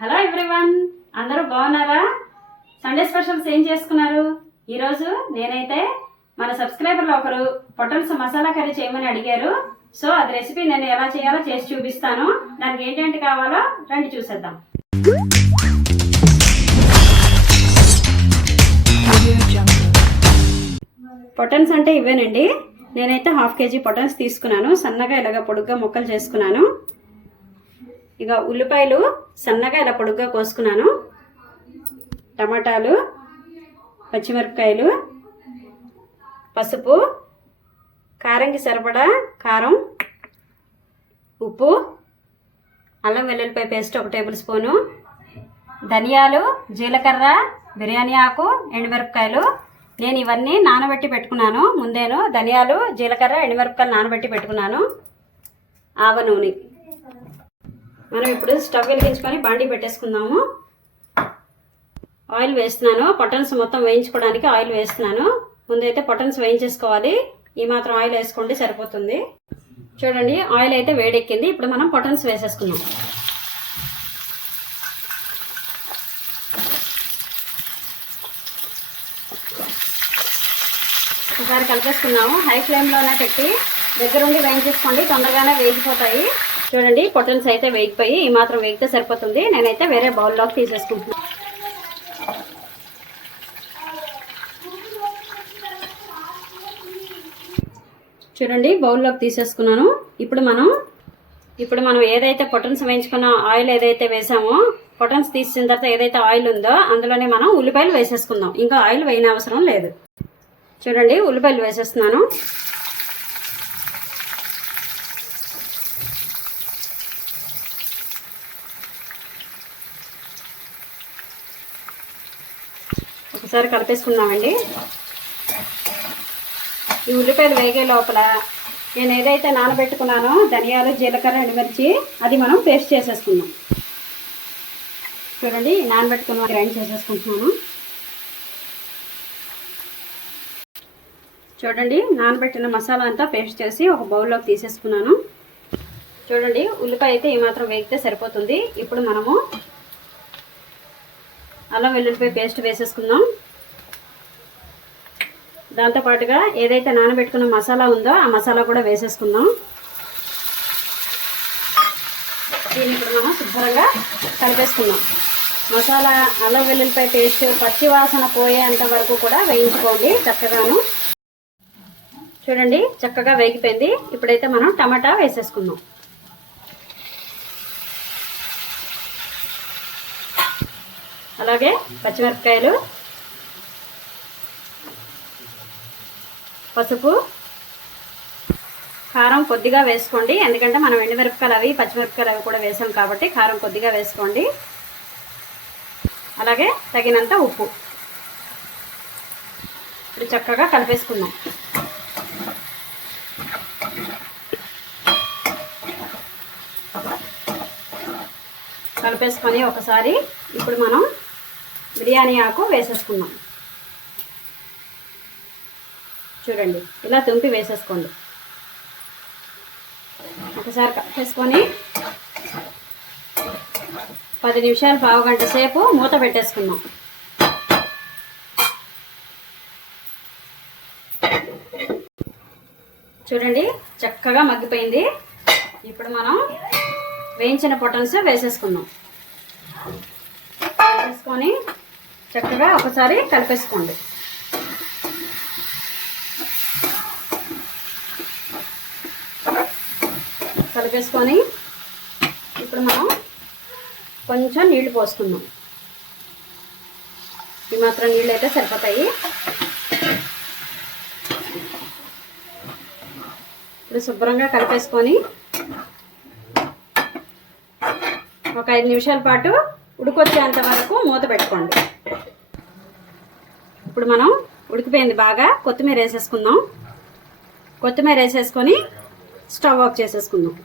Hello everyone, అందరూ బాగున్నారా? Sunday specials ఏం చేసుకున్నారు? ఈరోజు నేనైతే మన సబ్స్క్రైబర్లో ఒకరు పొటల్స్ మసాలా కర్రీ చేయమని అడిగారు. సో అది రెసిపీ నేను ఎలా చేయాలో చేసి చూపిస్తాను. దానికి ఏంటంటే కావాలో రండి చూసేద్దాం. పొటన్స్ అంటే ఇవేనండి. నేనైతే 1/2 kg పొటన్స్ తీసుకున్నాను. సన్నగా ఇలాగ పొడుగ్గా ముక్కలు చేసుకున్నాను. ఇక ఉల్లిపాయలు సన్నగా ఇలా పొడుగ్గా కోసుకున్నాను. టమాటాలు, పచ్చిమిరపకాయలు, పసుపు, కారంకి సరిపడా కారం, ఉప్పు, అల్లం వెల్లుల్లిపాయ పేస్ట్ 1 టేబుల్ స్పూను, ధనియాలు, జీలకర్ర, బిర్యానీ ఆకు, ఎండుమిరపకాయలు. నేను ఇవన్నీ నానబెట్టి పెట్టుకున్నాను. ముందేను ధనియాలు, జీలకర్ర, ఎండుమిరపకాయలు నానబెట్టి పెట్టుకున్నాను. ఆవ నూనె. మనం ఇప్పుడు స్టవ్ వెలిగించుకొని బాండీ పెట్టేసుకుందాము. ఆయిల్ వేస్తున్నాను. పొటన్స్ మొత్తం వేయించుకోవడానికి ఆయిల్ వేస్తున్నాను. ముందైతే పొటన్స్ వేయించేసుకోవాలి. ఈ మాత్రం ఆయిల్ వేసుకోండి, సరిపోతుంది. చూడండి, ఆయిల్ అయితే వేడెక్కింది. ఇప్పుడు మనం పొటన్స్ వేసేసుకుందాం. ఒకసారి కలిపేసుకున్నాము. హై ఫ్లేమ్లోనే పెట్టి దగ్గరుండి వేయించేసుకోండి, తొందరగానే వేగిపోతాయి. చూడండి, పొటన్స్ అయితే వేగిపోయి ఈ మాత్రం వేగితే సరిపోతుంది. నేనైతే వేరే బౌల్లోకి తీసేసుకుంటున్నాను. చూడండి, బౌల్లోకి తీసేసుకున్నాను. ఇప్పుడు మనం ఏదైతే పొటన్స్ వేయించుకున్న ఆయిల్ ఏదైతే వేసామో, పొటన్స్ తీసిన తర్వాత ఏదైతే ఆయిల్ ఉందో అందులోనే మనం ఉల్లిపాయలు వేసేసుకుందాం. ఇంకా ఆయిల్ వేయని అవసరం లేదు. చూడండి, ఉల్లిపాయలు వేసేస్తున్నాను. ఒకసారి కలిపేసుకుందామండి. ఈ ఉల్లిపాయలు వేగే లోపల నేను ఏదైతే నానబెట్టుకున్నానో ధనియాలు, జీలకర్ర, ఎండుమిర్చి, అది మనం పేస్ట్ చేసేసుకుందాం. చూడండి, నానబెట్టుకున్న గ్రైండ్ చేసేసుకుంటున్నాను. చూడండి, నానబెట్టిన మసాలా అంతా పేస్ట్ చేసి ఒక బౌల్లోకి తీసేసుకున్నాను. చూడండి, ఉల్లిపాయ అయితే ఈ మాత్రం వేగితే సరిపోతుంది. ఇప్పుడు మనము అల్లం వెల్లుల్లిపాయ పేస్ట్ వేసేసుకుందాం. దాంతోపాటుగా ఏదైతే నానబెట్టుకున్న మసాలా ఉందో ఆ మసాలా కూడా వేసేసుకుందాం. దీన్ని ఇప్పుడు మనం శుభ్రంగా కలిపేసుకుందాం. మసాలా, అల్లం వెల్లుల్లిపాయ పేస్ట్ పచ్చి వాసన పోయేంత వరకు కూడా వేయించుకోండి చక్కగాను. చూడండి, చక్కగా వేగిపోయింది. ఇప్పుడైతే మనం టమాటా వేసేసుకుందాం. అలాగే పచ్చిమిరపకాయలు, పసుపు, కారం కొద్దిగా వేసుకోండి. ఎందుకంటే మనం ఎండుమిరపకాయలు అవి పచ్చిమిరపకాయలు అవి కూడా వేసాం కాబట్టి కారం కొద్దిగా వేసుకోండి. అలాగే తగినంత ఉప్పు. ఇప్పుడు చక్కగా కలిపేసుకుందాం. కలిపేసుకొని ఒకసారి ఇప్పుడు మనం బిర్యానీ ఆకు వేసేసుకుందాం. చూడండి, ఇలా తుంపి వేసేసుకోండి. ఒకసారి కలిపేసుకొని 10 నిమిషాలు, పావు గంట సేపు మూత పెట్టేసుకుందాం. చూడండి, చక్కగా మగ్గిపోయింది. ఇప్పుడు మనం వేయించిన పొటన్స్ వేసేసుకుందాం. వేసుకొని చక్కగా ఒకసారి కలిపేసుకోండి. కలిపేసుకొని ఇప్పుడు మనం కొంచెం నీళ్లు పోసుకుందాం. ఈ మాత్రం నీళ్ళు అయితే సరిపోతాయి. ఇప్పుడు శుభ్రంగా కలిపేసుకొని ఒక 5 నిమిషాల పాటు ఉడికొచ్చేంత వరకు మూత పెట్టుకోండి. ఇప్పుడు మనం ఉడికిపోయింది బాగా. కొత్తిమీర వేసేసుకుందాం. కొత్తిమీర వేసేసుకొని స్టవ్ ఆఫ్ చేసేసుకుందాం.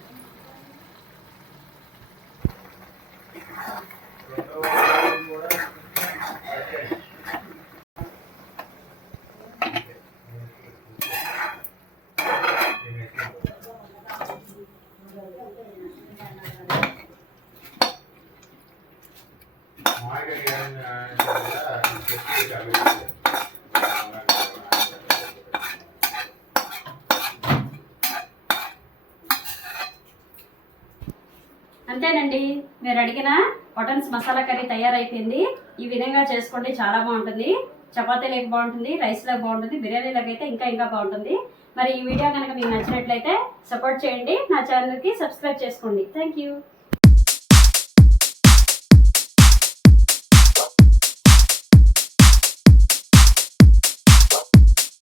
అంతేనండి, మీరు అడిగిన పొటన్స్ మసాలా కర్రీ తయారైపోయింది. ఈ విధంగా చేసుకోండి, చాలా బాగుంటుంది. చపాతీలోకి బాగుంటుంది, రైస్లోకి బాగుంటుంది, బిర్యానీలోకి అయితే ఇంకా బాగుంటుంది. మరి ఈ వీడియో కనుక మీకు నచ్చినట్లయితే సపోర్ట్ చేయండి, నా ఛానల్కి సబ్స్క్రైబ్ చేసుకోండి. Thank you.